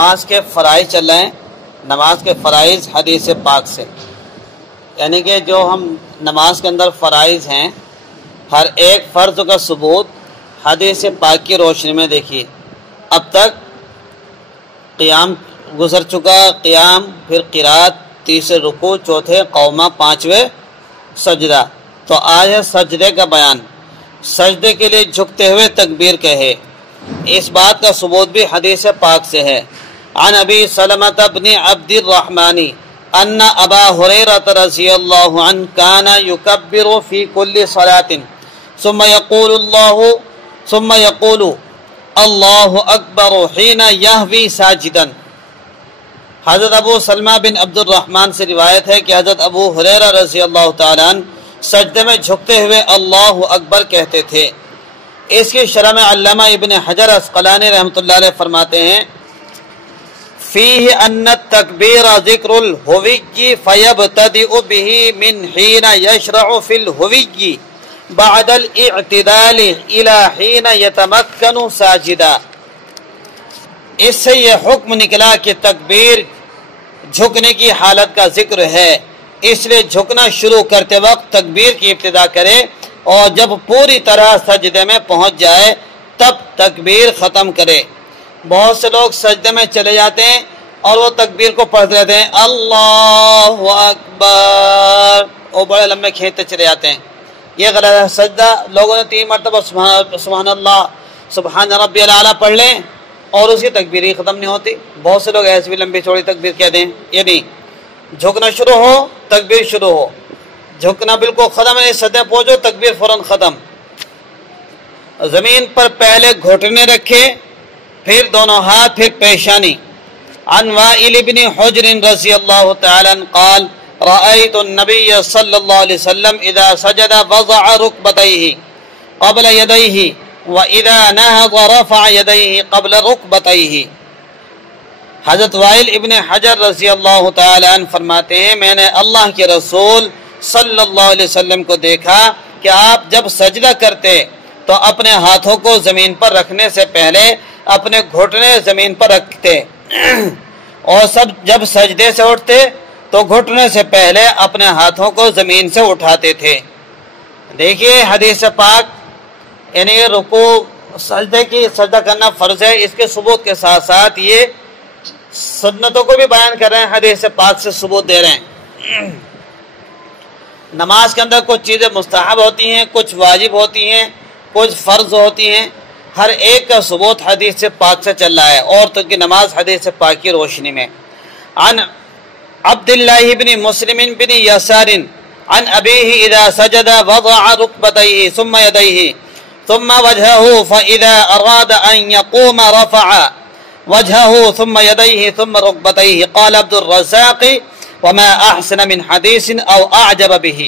نماز کے فرائض چل رہے ہیں، نماز کے فرائض حدیث پاک سے، یعنی کہ جو ہم نماز کے اندر فرائض ہیں ہر ایک فرض کا ثبوت حدیث پاک کی روشنی میں دیکھیے۔ اب تک قیام گزر چکا، قیام، پھر قرات، تیسرے رکوع، چوتھے قومہ، پانچویں سجدہ۔ تو آج ہے سجدے کا بیان۔ سجدے کے لیے جھکتے ہوئے تکبیر کہے، اس بات کا ثبوت بھی حدیث پاک سے ہے۔ عن ابی سلمۃ بن عبد الرحمن ان ابا ہریرہ رضی اللہ عنہ کان یکبر فی کل صلاۃ ثم یقول اللہ اکبر حین یہوی ساجدا۔ حضرت ابو سلمہ بن عبد الرحمن سے روایت ہے کہ حضرت ابو ہریرہ رضی اللہ تعالیٰ عنہ سجدے میں جھکتے ہوئے اللہ اکبر کہتے تھے۔ اس کی شرح میں علامہ ابن حجر عسقلانی رحمۃ اللہ علیہ فرماتے ہیں فیہ ان التکبیر ذکر الہوی فیبتدئ بہ من حین یشرع فی الہوی بعد الاعتدال الی حین یتمکن ساجدا۔ اس سے یہ حکم نکلا کہ تکبیر جھکنے کی حالت کا ذکر ہے، اس لیے جھکنا شروع کرتے وقت تکبیر کی ابتدا کرے اور جب پوری طرح سجدے میں پہنچ جائے تب تکبیر ختم کرے۔ بہت سے لوگ سجدے میں چلے جاتے ہیں اور وہ تکبیر کو پڑھتے رہتے ہیں اللہ اکبر، وہ بڑے لمبے کھینچتے چلے جاتے ہیں، یہ غلط ہے۔ سجدہ لوگوں نے 3 مرتبہ سبحان اللہ سبحان ربی الاعلیٰ پڑھ لیں اور اس کی تکبیر ہی ختم نہیں ہوتی۔ بہت سے لوگ ایسی بھی لمبی چوڑی تکبیر کہہ دیں، یہ نہیں، جھکنا شروع ہو تکبیر شروع ہو، جھکنا بالکل ختم ہے، سجدے پہنچو تکبیر فوراً ختم۔ زمین پر پہلے گھٹنے رکھے، پھر دونوں ہاتھ، پھر پیشانی۔ عن وائل بن حجر رضی اللہ تعالی عنہ قال رأيت النبي صلی اللہ علیہ وسلم اذا سجد وضع ركبتيه قبل يديه واذا نهض رفع يديه قبل ركبتيه۔ حضرت وائل ابن حجر رضی اللہ تعالی عنہ فرماتے ہیں میں نے اللہ کے رسول صلی اللہ علیہ وسلم کو دیکھا کہ آپ جب سجدہ کرتے تو اپنے ہاتھوں کو زمین پر رکھنے سے پہلے اپنے گھٹنے زمین پر رکھتے اور جب سجدے سے اٹھتے تو گھٹنے سے پہلے اپنے ہاتھوں کو زمین سے اٹھاتے تھے۔ دیکھیے حدیث پاک یعنی رکوع سجدہ کرنا فرض ہے، اس کے ثبوت کے ساتھ ساتھ یہ سنتوں کو بھی بیان کر رہے ہیں، حدیث پاک سے ثبوت دے رہے ہیں۔ نماز کے اندر کچھ چیزیں مستحب ہوتی ہیں، کچھ واجب ہوتی ہیں، کچھ فرض ہوتی ہیں، ہر ایک کا ثبوت حدیث پاک سے چل رہا ہے، اور تو کی نماز حدیث پاک کی روشنی میں۔ عن عبداللہ بن مسلم بن یسار عن ابیہ اذا سجد وضع رکبتیہ ثم یدیہ ثم وجہہ فاذا اراد ان یقوم رفع وجهه ثم يديه ثم ركبتيه قال عبد الرزاق وما احسن من حديث او اعجب به۔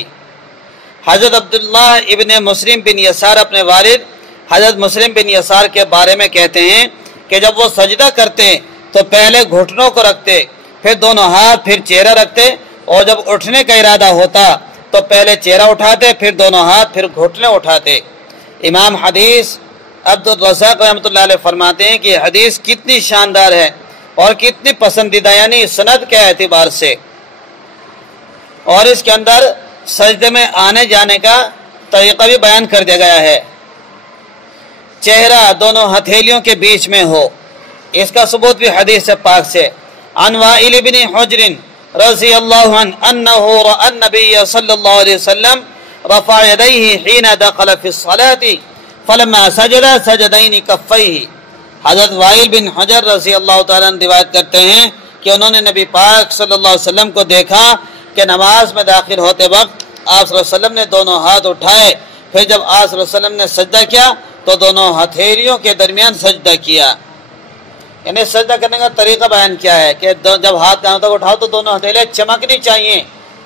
حضرت عبداللہ ابن مسلم بن یسار اپنے والد حضرت مسلم بن یسار کے بارے میں کہتے ہیں کہ جب وہ سجدہ کرتے تو پہلے گھٹنوں کو رکھتے، پھر دونوں ہاتھ، پھر چہرہ رکھتے، اور جب اٹھنے کا ارادہ ہوتا تو پہلے چہرہ اٹھاتے، پھر دونوں ہاتھ، پھر گھٹنے اٹھاتے۔ امام حدیث عبد الرزاق رحمۃ اللہ علیہ فرماتے ہیں کہ حدیث کتنی شاندار ہے اور کتنی پسندیدہ، یعنی سند کے اعتبار سے، اور اس کے اندر سجدے میں آنے جانے کا طریقہ بھی بیان کر دیا گیا ہے۔ چہرہ دونوں ہتھیلیوں کے بیچ میں ہو، اس کا ثبوت بھی حدیث پاک سے۔ عن وائل بن حجر رضی اللہ عنہ انہ رأى النبی صلی اللہ علیہ وسلم رفع یدیہ حین دخل فی الصلاۃ فلما سجد سجدین کفیہ۔ حضرت وائل بن حجر رضی اللہ تعالیٰ عنہ روایت کرتے ہیں کہ انہوں نے نبی پاک صلی اللہ علیہ وسلم کو دیکھا کہ نماز میں داخل ہوتے وقت آپ صلی اللہ علیہ وسلم نے دونوں ہاتھ اٹھائے، پھر جب آپ صلی اللہ علیہ وسلم نے سجدہ کیا تو دونوں ہتھیلیوں کے درمیان سجدہ کیا، یعنی سجدہ کرنے کا طریقہ بیان کیا ہے کہ جب ہاتھ کانوں تک اٹھاؤ تو دونوں ہتھیلیاں چمکنی چاہیے،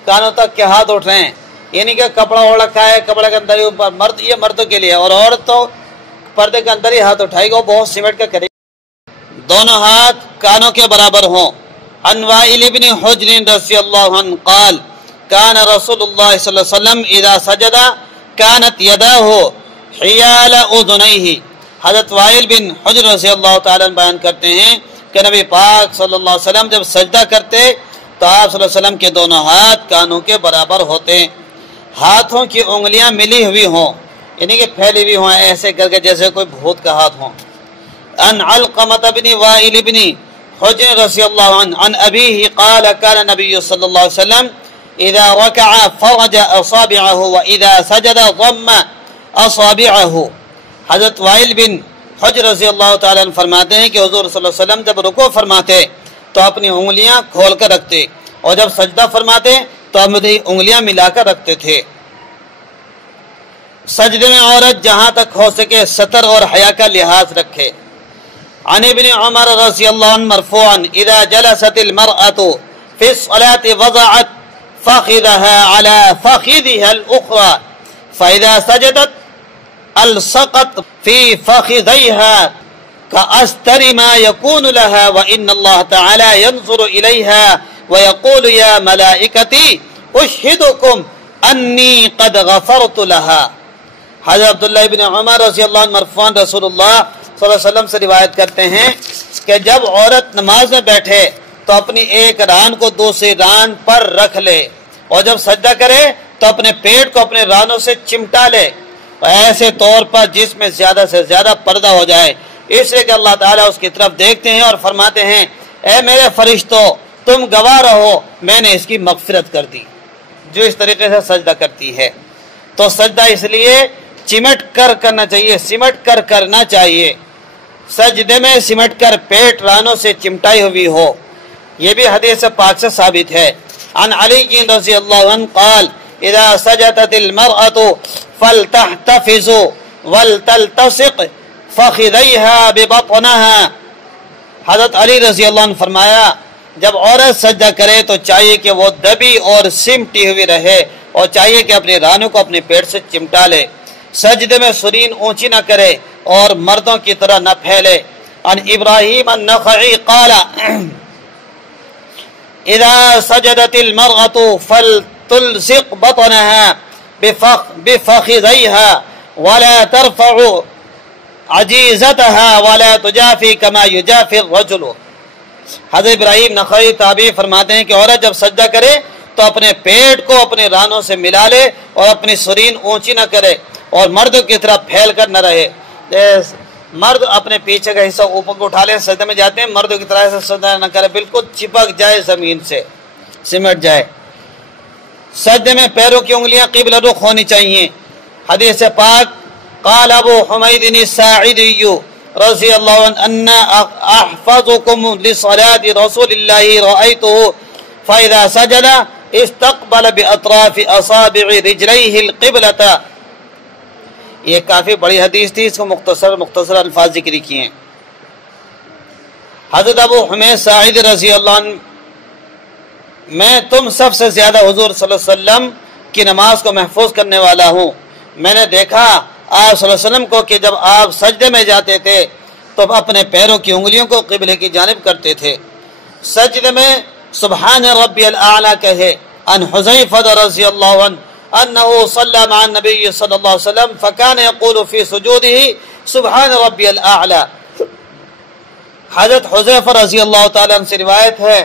کانوں تک کے ہاتھ اٹھ رہے ہیں، یعنی کہ کپڑا اوڑھ رکھا ہے، کپڑے کے اندر ہی اوپر مرد، یہ مردوں کے لیے، اور عورت تو پردے کے اندر ہی ہاتھ اٹھائے گا، وہ بہت سمٹ کر کرے گا، دونوں ہاتھ کانوں کے برابر ہوں۔ عن وائل بن حجر رضی اللہ عنہ قال کان رسول اللہ صلی اللہ علیہ وسلم اذا سجد كانت يداه حیال اذنیہ۔ حضرت وائل بن حجر رضی اللہ تعالیٰ بیان کرتے ہیں کہ کہ نبی پاک صلی اللہ علیہ وسلم جب سجدہ کرتے تو آپ صلی اللہ علیہ وسلم کے دونوں ہاتھ کانوں کے برابر ہوتے، ہاتھوں کی انگلیاں ملی ہوئی ہوں، یعنی کہ پھیلی ہوئی ہوں ایسے کر کے جیسے کوئی بھوت کا ہاتھ ہو۔ ان علقمۃ بن وائل بن حجر رضی اللہ عنہ عن ابیہ قال کان نبی صلی اللہ علیہ وسلم اذا رکع فرج اصابعه واذا سجد ضم اصابعه۔ حضرت وائل بن حجر رضی اللہ تعالیٰ عنہ فرماتے ہیں کہ حضور صلی اللہ علیہ وسلم جب رکوع فرماتے تو اپنی انگلیاں کھول کر رکھتے، اور جب سجدہ فرماتے تو اپنی انگلیاں ملا کر رکھتے تھے۔ سجدے میں عورت جہاں تک ہو سکے ستر اور حیا کا لحاظ رکھے۔ عن ابن عمر رضی اللہ عنہ مرفوعا اذا جلست المرأة في الصلاة وضعت فخذها على فخذها الأخرى فإذا سجدت الصقت في فخذيها كأستر ما يكون لها وإن الله تعالى ينظر إليها ويقول يا ملائكتي أشهدكم أني قد غفرت لها۔ حضرت عبداللہ ابن عمر رضی اللہ عنہ مرفوعاً رسول اللہ صلی اللہ علیہ وسلم سے روایت کرتے ہیں کہ جب عورت نماز میں بیٹھے تو اپنی ایک ران کو دوسری ران پر رکھ لے، اور جب سجدہ کرے تو اپنے پیٹ کو اپنے رانوں سے چمٹا لے، ایسے طور پر جس میں زیادہ سے زیادہ پردہ ہو جائے، اس لیے کہ اللہ تعالیٰ اس کی طرف دیکھتے ہیں اور فرماتے ہیں اے میرے فرشتوں تم گواہ رہو میں نے اس کی مغفرت کر دی، جو اس طریقے سے سجدہ کرتی ہے۔ تو سجدہ اس لیے چمٹ کر کرنا چاہیے، سمٹ کر کرنا چاہیے، سجدے میں سمٹ کر پیٹ رانوں سے چمٹائی ہوئی ہو۔ یہ بھی حدیث پاک سے ثابت ہے۔ عن علی رضی اللہ عنہ قال اذا سجدت المرأة فلتحتفظ ولتلتصق فخذيها ببطنها۔ حضرت علی رضی اللہ عنہ فرمایا جب عورت سجدہ کرے تو چاہیے کہ وہ دبی اور سمٹی ہوئی رہے، اور چاہیے کہ اپنے رانوں کو اپنے پیٹ سے چمٹا لے، سجدے میں سرین اونچی نہ کرے اور مردوں کی طرح نہ پھیلے۔ عن ابراہیم النخعی قال اذا سجدت المرأة فلتلصق بطنها بفخذيها ولا ترفع عجیزتها ولا تجافی كما يجافي الرجل۔ حضرت ابراہیم نخعی تابعی فرماتے ہیں کہ عورت جب سجدہ کرے تو اپنے پیٹ کو اپنے رانوں سے ملا لے اور اپنی سرین اونچی نہ کرے اور مردوں کی طرح پھیل کر نہ رہے۔ مرد اپنے پیچھے کا حصہ اوپر کو اٹھا لیں، سجدے میں جاتے ہیں، مردوں کی طرح سے سجدہ نہ کرے، بالکل چپک جائے زمین سے، سمٹ جائے۔ سجدے میں پیروں کی انگلیاں قبلہ رخ ہونی چاہیے۔ حدیث پاک قال ابو حمید الساعدی رضی اللہ عنہ ان احفظکم لصلاة رسول اللہ رأیته فاذا سجد استقبل باطراف اصابع رجلیہ القبلۃ۔ یہ کافی بڑی حدیث تھی، اس کو مختصر الفاظ ذکر کیے ہیں۔ حضرت ابو حمید ساعد رضی اللہ عنہ میں تم سب سے زیادہ حضور صلی اللہ علیہ وسلم کی نماز کو محفوظ کرنے والا ہوں۔ میں نے دیکھا آپ صلی اللہ علیہ وسلم کو کہ جب آپ سجدے میں جاتے تھے تو اپنے پیروں کی انگلیوں کو قبلے کی جانب کرتے تھے۔ سجدے میں سبحان ربی الاعلی کہے۔ عن حذیفہ رضی اللہ عنہ انه صلى مع النبي صلی اللہ علیہ وسلم فكان يقول في سجوده سبحان ربی الاعلی۔ حضرت حذیفہ رضی اللہ تعالی عنہ سے روایت ہے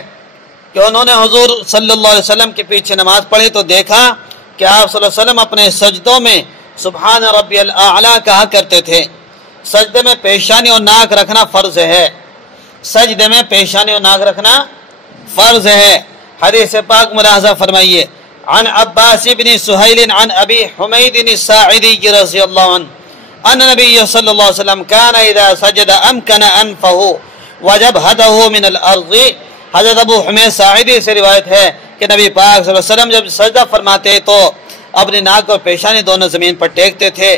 کہ انہوں نے حضور صلی اللہ علیہ وسلم کے پیچھے نماز پڑھی تو دیکھا کہ آپ صلی اللہ علیہ وسلم اپنے سجدوں میں سبحان ربی الاعلی کہا کرتے تھے۔ سجدے میں پیشانی اور ناک رکھنا فرض ہے، سجدے میں پیشانی اور ناک رکھنا فرض ہے۔ حدیث پاک ملاحظہ فرمائیے۔ عن عباس بن سہیل عن ابی حمید الساعدی رضی اللہ عنہ ان نبی صلی اللہ علیہ وسلم كان اذا سجد امکن انفه وجبهته من الارض۔ حضرت ابو حمید ساعدی سے روایت ہے کہ نبی پاک صلی اللہ علیہ وسلم جب سجدہ فرماتے تو اپنی ناک اور پیشانی دونوں زمین پر ٹیکتے تھے۔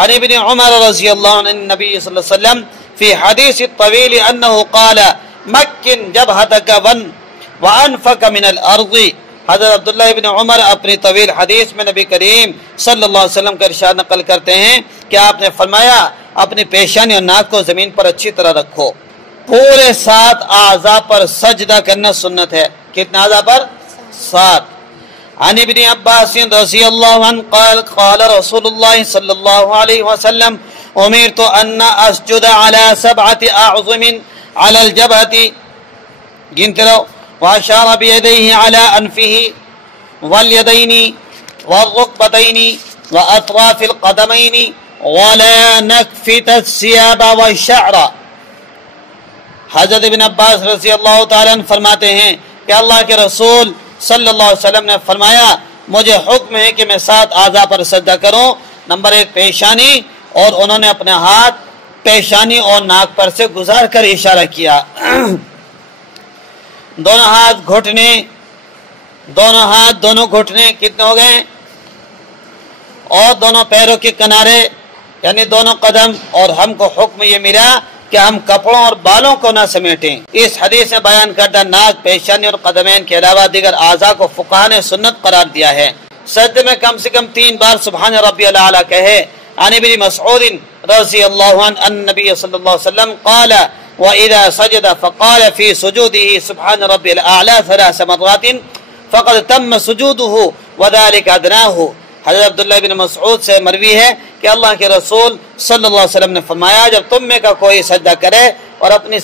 عن ابن عمر رضی اللہ عنہ النبی صلی اللہ علیہ وسلم فی حدیث الطویل انه قال مکن جبهتك وانفك من الارض۔ حضرت عبداللہ ابن عمر اپنی طویل حدیث میں نبی کریم صلی اللہ علیہ وسلم کا ارشاد نقل کرتے ہیں کہ آپ نے فرمایا اپنی پیشانی اور ناک کو زمین پر اچھی طرح رکھو۔ پورے 7 اعضاء پر سجدہ کرنا سنت ہے۔ کتنے اعضاء پر؟ 7۔ عن ابن عباس رضی اللہ عنہ قال قال رسول اللہ صلی اللہ علیہ وسلم امرت ان اسجد على 7 اعظم علی الجبہۃ گنتے رہو، واشار بیدیہ علی انفہ والیدین والرکبتین واطراف القدمین ولا نکفت الثیاب والشعر۔ حضرت ابن عباس رضی اللہ تعالیٰ عنہ فرماتے ہیں کہ اللہ کے رسول صلی اللہ علیہ وسلم نے فرمایا مجھے حکم ہے کہ میں 7 اعضاء پر سجدہ کروں۔ نمبر 1 پیشانی، اور انہوں نے اپنے ہاتھ پیشانی اور ناک پر سے گزار کر اشارہ کیا۔ دونوں ہاتھ گھٹنے کتنے ہو گئے، اور دونوں پیروں کے کنارے یعنی دونوں قدم، اور ہم کو حکم یہ ملا کہ ہم کپڑوں اور بالوں کو نہ سمیٹیں۔ اس حدیث میں بیان کردہ ناک، پیشانی اور قدمین کے علاوہ دیگر اعضاء کو فقہاء نے سنت قرار دیا ہے۔ سجدے میں کم سے کم 3 بار سبحان ربی الاعلیٰ کہے۔ عن ابن مسعود رضی اللہ عنہ ان نبی صلی اللہ علیہ وسلم قال وَإِذَا سَجَدَ فَقَالَ فِي سُجُودِهِ سُبْحَانَ رَبِّ الْأَعْلَى 3 مرات فقد تم سجوده وذلك أدناه۔ حضرت عبداللہ بن مسعود سے مروی ہے کہ اللہ کے رسول صلی اللہ علیہ وسلم نے فرمایا جب تم میں کا کوئی سجدہ کرے اور اپنے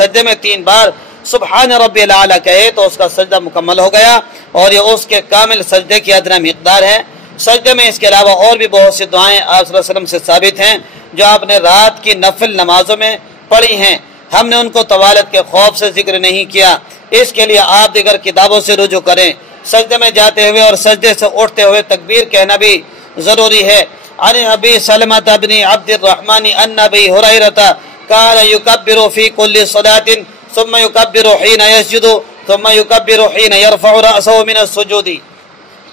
سجدے میں 3 بار سبحان ربی الاعلیٰ کہے تو اس کا سجدہ مکمل ہو گیا، اور یہ اس کے کامل سجدے کی ادنا مقدار ہے۔ سجدے میں اس کے علاوہ اور بھی بہت سی دعائیں آپ صلی اللہ علیہ وسلم سے ثابت ہیں جو آپ نے رات کی نفل نمازوں میں پڑھی ہیں، ہم نے ان کو طوالت کے خوف سے ذکر نہیں کیا، اس کے لیے آپ دیگر کتابوں سے رجوع کریں۔ سجدے میں جاتے ہوئے اور سجدے سے اٹھتے ہوئے تکبیر کہنا بھی ضروری ہے۔ عن ابی سلمہ بن عبد الرحمن ان ابی ہریرہ کان یکبر فی کل صلاۃ ثم یکبر حین یسجد ثم یکبر حین یرفع رأسه من السجود۔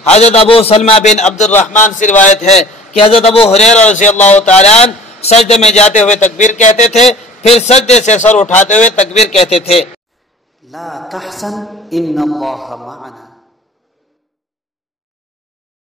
حضرت ابو سلمہ بن عبد الرحمن سے روایت ہے کہ حضرت ابو ہریرہ رضی اللہ تعالیٰ عنہ سجدے میں جاتے ہوئے تکبیر کہتے تھے، پھر سجدے سے سر اٹھاتے ہوئے تکبیر کہتے تھے۔ لا تحزن ان اللہ معنا۔